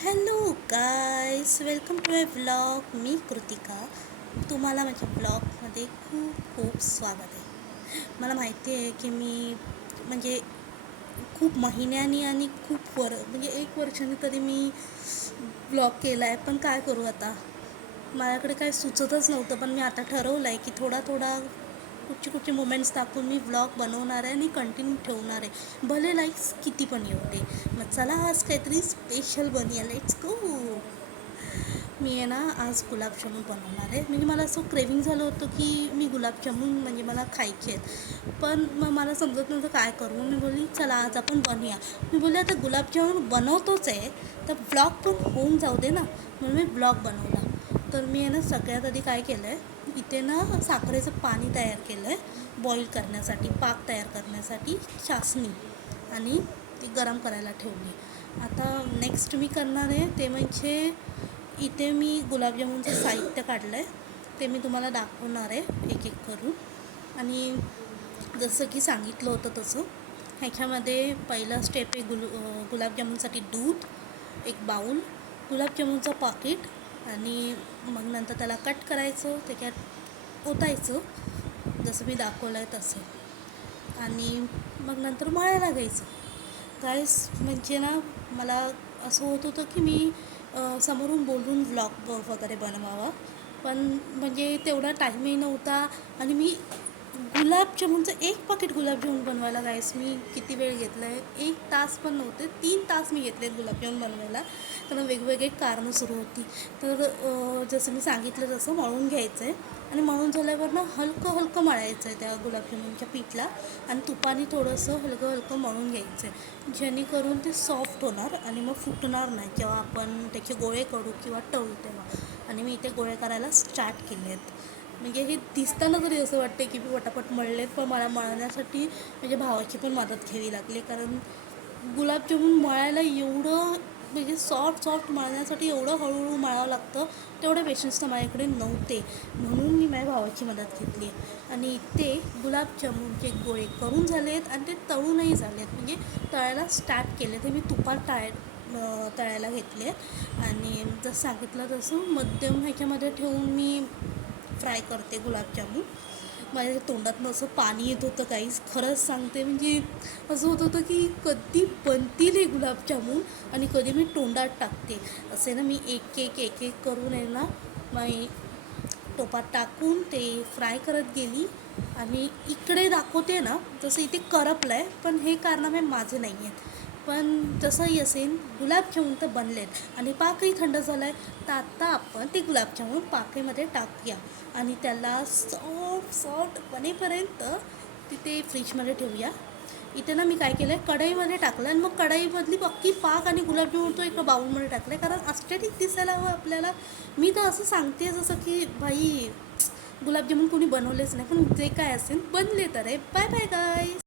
Hello guys, welcome to my vlog. मी कृतिका. तुम्हाला माझ्या ब्लॉगमध्ये खूप खूप स्वागत आहे. मला माहिती आहे की मी म्हणजे खूप महिन्यांनी आणि खूप म्हणजे 1 वर्षांनी तरी मी ब्लॉग केला आहे. पण काय करू आता, माझ्याकडे काही सुचतच नव्हतं. पण मी आता ठरवलं आहे की थोडा थोडा कुठचे कुठचे मोमेंट्स टाकून मी व्लॉग बनवणार आहे आणि कंटिन्यू ठेवणार आहे, भले लाईक्स किती पण येऊ दे. मग चला आज काहीतरी स्पेशल बनूया, लेट्स गो. मी आहे ना आज गुलाबजामुन बनवणार आहे. म्हणजे मला असं क्रेविंग झालं होतं की मी गुलाबजामुन म्हणजे मला खायचे आहेत. पण मग मला समजत नव्हतं काय करू. मी बोलली चला आज आपण बनवूया. मी बोलले आता गुलाबजामुन बनवतोच आहे तर ब्लॉग पण होऊन जाऊ दे ना, म्हणून मी ब्लॉग बनवला. तर मी आहे ना सगळ्यात आधी काय केलं आहे, इथे ना साखरेचं पाणी तयार केलं आहे बॉईल करण्यासाठी, पाक तयार करण्यासाठी चासणी, आणि ती गरम करायला ठेवली. आता नेक्स्ट मी करणार आहे ते म्हणजे इथे मी गुलाबजामुनचं साहित्य काढलं आहे, ते मी तुम्हाला दाखवणार आहे एक एक करून. आणि जसं की सांगितलं होतं तसं ह्याच्यामध्ये पहिला स्टेप आहे गुलाबजामुनसाठी दूध, एक बाऊल, गुलाबजामुनचं पाकिट, आणि मग नंतर त्याला कट करायचं, त्याच्यात ओतायचं जसं मी दाखवलं आहे तसं, आणि मग नंतर मळायला घ्यायचं. गाईस म्हणजे ना मला असं होत होतं की मी समोरून बोलून व्लॉग वगैरे बनवावा, पण म्हणजे तेवढा टाईमही नव्हता. आणि मी गुलाबजामुनचं एक पाकिट गुलाबजामुन बनवायला गाईस मी किती वेळ घेतला आहे, 1 तास पण नव्हते, 3 तास मी घेतले गुलाबजामुन बनवायला. कारण वेगवेगळे कारणं सुरू होती. तर जसं मी सांगितलं तसं मळून घ्यायचं आहे, आणि मळून झाल्यावर ना हलकं हलकं मळायचं आहे त्या गुलाबजामुनच्या पीठला, आणि तुपाने थोडंसं हलकं हलकं मळून घ्यायचं आहे, जेणेकरून ते सॉफ्ट होणार आणि मग फुटणार नाही जेव्हा आपण त्याचे गोळे करू किंवा तळू तेव्हा. आणि मी इथे गोळे करायला स्टार्ट केले आहेत. म्हणजे हे दिसताना तरी असं वाटते की मी पटापट मळलेत, पण मला मळण्यासाठी म्हणजे भावाची पण मदत घ्यावी लागली. कारण गुलाबजामुन मळायला एवढं म्हणजे सॉफ्ट सॉफ्ट मळण्यासाठी एवढं हळूहळू मळावं लागतं, तेवढे पेशन्स तर माझ्याकडे नव्हते, म्हणून मी माझ्या भावाची मदत घेतली. आणि इथे गुलाबजामुनचे गोळे करून झाले आहेत आणि ते तळूनही झाले आहेत, म्हणजे तळायला स्टार्ट केले. ते मी तुपात तळायला घेतले. आणि जसं सांगितलं तसं मध्यम ह्याच्यामध्ये ठेवून मी फ्राय करते गुलाबजामुन. माझ्या तोंडातनं असं पाणी येत होतं काहीच, खरंच सांगते. म्हणजे असं होत होतं की कधी बनतील हे गुलाबजामुन आणि कधी मी तोंडात टाकते. असे ना मी एक एक एक एक करून आहे ना मी टोपात टाकून ते फ्राय करत गेली. आणि इकडे दाखवते ना जसं इथे करपलं आहे, पण हे कारनामे माझे नाही आहेत. पण जसंही असेल गुलाबजामुन तर बनलेत आणि पाकही थंड झाला आहे. तर आत्ता आपण ते गुलाबजामुन पाकेमध्ये टाकूया आणि त्याला सॉफ्ट सॉफ्ट बनेपर्यंत तिथे फ्रीजमध्ये ठेवूया. इथे ना मी काय केलं आहे, कढईमध्ये टाकलं आणि मग कढईमधली पक्की पाक आणि गुलाबजामुन तो एका बाउलमध्ये टाकलं आहे, कारण ॲस्थेटिक दिसायला हवं आपल्याला. मी तर असं सांगते जसं की बाई गुलाबजामुन कोणी बनवलेच नाही, पण जे काय असेल बनले तर आहे. Bye bye guys.